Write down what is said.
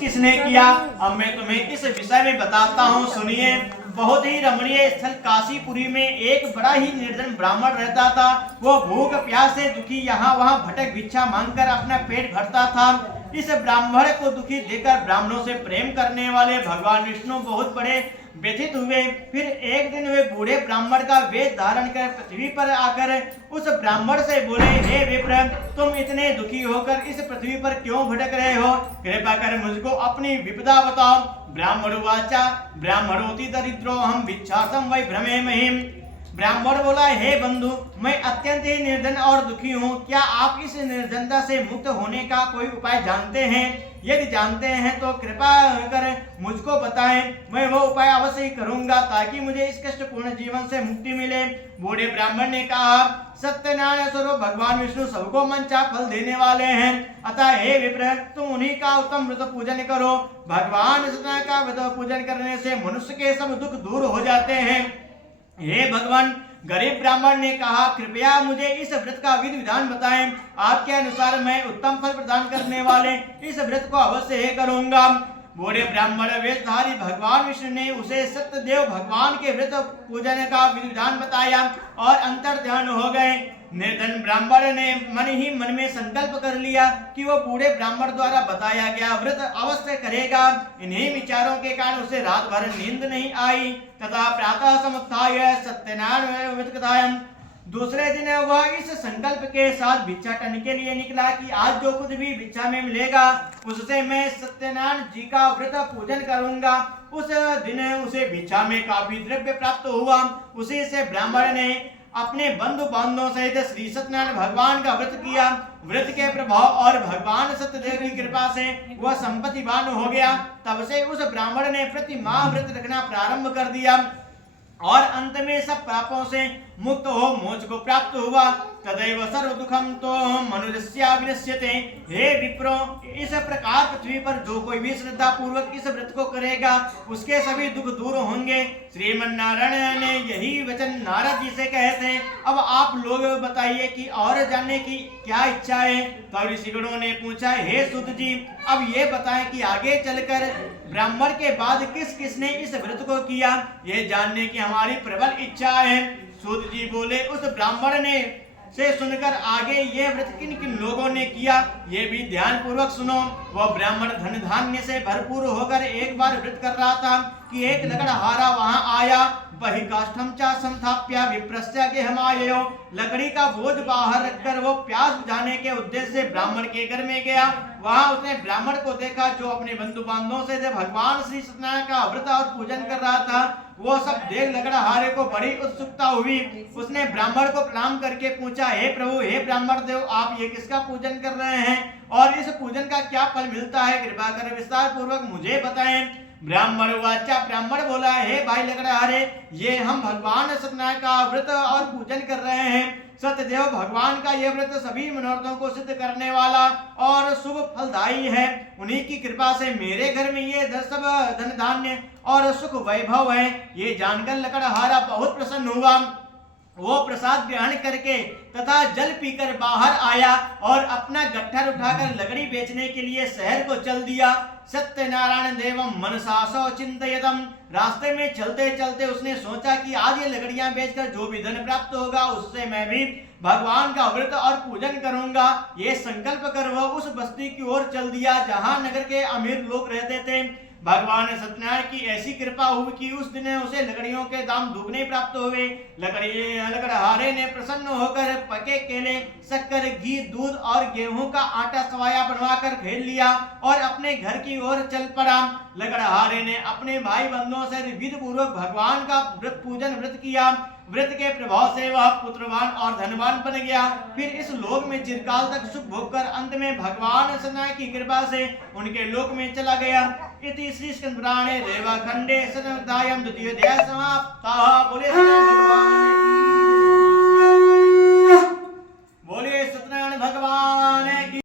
किसने किया। अब मैं तुम्हें इस विषय में बताता हूँ, सुनिए। बहुत ही रमणीय स्थल काशीपुरी में एक बड़ा ही निर्धन ब्राह्मण रहता था। वो भूख प्यास से दुखी यहाँ वहाँ भटक भिक्षा मांगकर अपना पेट भरता था। इस ब्राह्मण को दुखी देखकर ब्राह्मणों से प्रेम करने वाले भगवान विष्णु बहुत बड़े व्यथित हुए। फिर एक दिन वे बूढ़े ब्राह्मण का वेश धारण कर पृथ्वी पर आकर उस ब्राह्मण से बोले, हे विप्र, तुम इतने दुखी होकर इस पृथ्वी पर क्यों भटक रहे हो? कृपा कर मुझको अपनी विपदा बताओ। ब्राह्मण वाचा ब्राह्मणोति दरिद्रो हम भिक्षार्थम वै भ्रमे महिम। ब्राह्मण बोला, हे बंधु, मैं अत्यंत ही निर्धन और दुखी हूँ। क्या आप इस निर्धनता से मुक्त होने का कोई उपाय जानते हैं? यदि जानते हैं तो कृपा कर मुझको बताएं। मैं वो उपाय अवश्य ही करूंगा ताकि मुझे इस कष्टपूर्ण जीवन से मुक्ति मिले। बूढ़े ब्राह्मण ने कहा, सत्यनारायण स्वरूप भगवान विष्णु सबको मनचाहा फल देने वाले हैं। अतः हे विप्र, तुम उन्हीं का उत्तम व्रत पूजन करो। भगवान सत्यनारायण का व्रत पूजन करने से मनुष्य के सब दुख दूर हो जाते हैं। हे भगवान, गरीब ब्राह्मण ने कहा, कृपया मुझे इस व्रत का विधि विधान बताएं। आपके अनुसार मैं उत्तम फल प्रदान करने वाले इस व्रत को अवश्य ही करूंगा। बूढ़े ब्राह्मण वेशधारी भगवान विष्णु ने उसे सत्यदेव भगवान के व्रत पूजन का विधि विधान बताया और अंतर ध्यान हो गए। निर्धन ब्राह्मण ने मन ही मन में संकल्प कर लिया कि वो बूढ़े ब्राह्मण द्वारा बताया गया व्रत अवश्य करेगा। इन्हीं विचारों के कारण उसे रात भर नींद नहीं आई तथा प्रातः समुत्थाय सत्यनारायण व्रत कथायं। दूसरे दिन वह इस संकल्प के साथ भिक्षाटन के लिए निकला कि आज जो कुछ भी भिक्षा में मिलेगा उससे मैं सत्यनारायण जी का व्रत पूजन करूंगा। उस दिन उसे भिक्षा में काफी द्रव्य प्राप्त हुआ। उसी से ब्राह्मण ने अपने बंधु बांधवों सहित श्री सत्यनारायण भगवान का व्रत किया। व्रत के प्रभाव और भगवान सत्यदेव की कृपा से वह संपत्तिवान हो गया। तब से उस ब्राह्मण ने प्रति माह व्रत रखना प्रारंभ कर दिया और अंत में सब पापों से मुक्त हो मोक्ष को प्राप्त हुआ। तदैव सर्व दुखम तो मनुष्या विनश्यते। हे विप्रो, इस प्रकार पृथ्वी पर जो कोई भी श्रद्धा पूर्वक इस व्रत को करेगा उसके सभी दुख दूर होंगे। श्रीमन्नारायण ने यही वचन नारद जी से कहे थे। अब आप लोग बताइए कि और जानने की क्या इच्छा है? तो ऋषिगणों ने पूछा, हे सुत जी, अब ये बताएं कि आगे चलकर ब्राह्मण के बाद किस किसने इस व्रत को किया, ये जानने की हमारी प्रबल इच्छा है। सूत जी बोले, उस ब्राह्मण ने से सुनकर आगे ये व्रत किन किन लोगों ने किया ये भी ध्यान पूर्वक सुनो। वह ब्राह्मण धन धान्य से भरपूर होकर एक बार व्रत कर रहा था कि एक लकड़हारा वहां आया। वही काष्ठम चा संस्थाप्य विप्रस्य के हमायो। लकड़ी का बोझ बाहर रखकर वो प्यास बुझाने के उद्देश्य से ब्राह्मण के घर में गया। वहां उसने ब्राह्मण को देखा जो अपने बंधु बांधवों से भगवान श्री सत्यनारायण का व्रत और पूजन कर रहा था। वो सब देख लकड़हारे को बड़ी उत्सुकता हुई। उसने ब्राह्मण को प्रणाम करके पूछा, हे प्रभु, हे ब्राह्मण देव, आप ये किसका पूजन कर रहे हैं और इस पूजन का क्या फल मिलता है? कृपा कर विस्तार पूर्वक मुझे बताएं। ब्राह्मण वाचा ब्राह्मण बोला, हे भाई लकड़हारे, ये हम भगवान सत्यनारायण का व्रत और पूजन कर रहे हैं। सत्यदेव भगवान का यह व्रत सभी मनोरथों को सिद्ध करने वाला और शुभ फलदायी है। उन्हीं की कृपा से मेरे घर में ये सब धन धान्य और सुख वैभव है। ये जानकर लकड़हारा बहुत प्रसन्न हुआ। वो प्रसाद ग्रहण करके तथा जल पीकर बाहर आया और अपना गट्ठर उठाकर लकड़ी बेचने के लिए शहर को चल दिया। सत्यनारायण देवम मनसा चिंतयतम। रास्ते में चलते चलते उसने सोचा कि आज ये लकड़ियां बेचकर जो भी धन प्राप्त होगा उससे मैं भी भगवान का व्रत और पूजन करूंगा। ये संकल्प कर वह उस बस्ती की ओर चल दिया जहां नगर के अमीर लोग रहते थे। भगवान सत्यनारायण की ऐसी कृपा हुई कि उस दिन उसे लकड़ियों के दाम दुगने प्राप्त हुए। लकड़हारे ने प्रसन्न होकर पके केले, शक्कर, घी, दूध और गेहूं का आटा सवाया बनवाकर खेल लिया और अपने घर की ओर चल पड़ा। लकड़हारे ने अपने भाई बंधुओं से विधि पूर्वक भगवान का व्रत किया। व्रत के प्रभाव से वह पुत्रवान और धनवान बन गया। फिर इस लोक में चिरकाल तक सुख भोग कर अंत में भगवान सत्यनारायण की कृपा से उनके लोक में चला गया। इति श्री स्कंद पुराणे रेवाखंडे सनदायम द्वितीय अध्याय समाप्त। बोले भगवान की